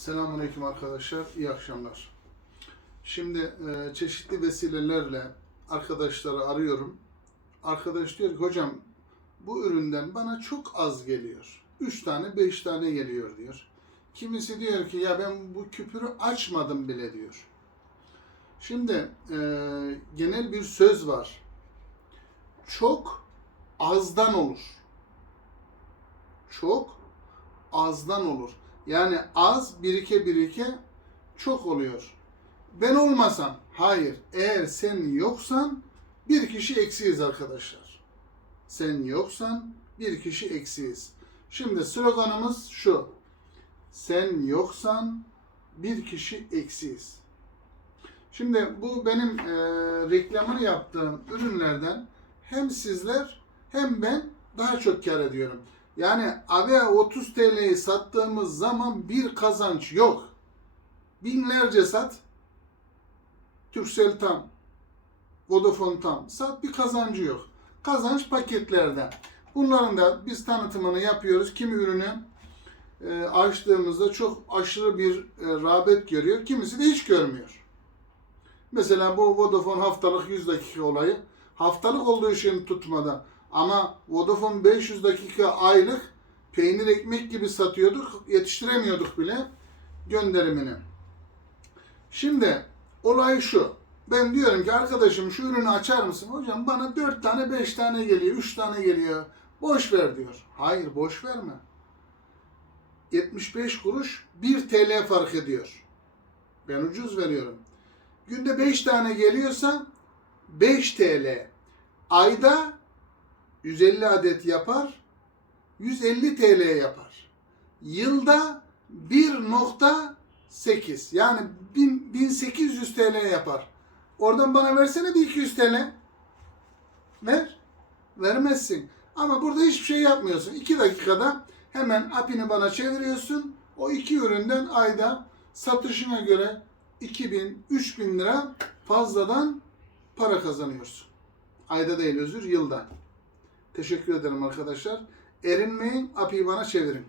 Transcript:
Selamünaleyküm arkadaşlar, iyi akşamlar. Şimdi e, çeşitli vesilelerle arkadaşları arıyorum. Arkadaş diyor ki hocam bu üründen bana çok az geliyor. 3 tane 5 tane geliyor diyor. Kimisi diyor ki ya ben bu küpürü açmadım bile diyor. Şimdi e, genel bir söz var. Çok azdan olur. Çok azdan olur. Yani az birike birike çok oluyor. Ben olmasam, hayır. Eğer sen yoksan bir kişi eksiyiz arkadaşlar. Sen yoksan bir kişi eksiyiz. Şimdi sloganımız şu. Sen yoksan bir kişi eksiyiz. Şimdi bu benim e, reklamını yaptığım ürünlerden hem sizler hem ben daha çok kar ediyorum. Yani AVE 30 TL'yi sattığımız zaman bir kazanç yok. Binlerce sat. Turkcell tam. Vodafone tam. Sat bir kazancı yok. Kazanç paketlerden. Bunların da biz tanıtımını yapıyoruz. Kimi ürünü e, açtığımızda çok aşırı bir e, rağbet görüyor. Kimisi de hiç görmüyor. Mesela bu Vodafone haftalık 100 dakika olayı. Haftalık olduğu için tutmadan. Ama Vodafone 500 dakika aylık peynir ekmek gibi satıyorduk. Yetiştiremiyorduk bile gönderimini. Şimdi olay şu. Ben diyorum ki arkadaşım şu ürünü açar mısın? Hocam bana 4 tane 5 tane geliyor, 3 tane geliyor. Boş ver diyor. Hayır boş verme. 75 kuruş 1 TL fark ediyor. Ben ucuz veriyorum. Günde 5 tane geliyorsa 5 TL. Ayda 150 adet yapar. 150 TL yapar. Yılda 1.8 yani 1000 1800 TL yapar. Oradan bana versene bir 200 TL. Ver. Vermezsin. Ama burada hiçbir şey yapmıyorsun. 2 dakikada hemen apini bana çeviriyorsun. O iki üründen ayda satışına göre 2000, 3000 lira fazladan para kazanıyorsun. Ayda değil özür, yılda. Teşekkür ederim arkadaşlar. Erinmeyin, API'yi bana çevirin.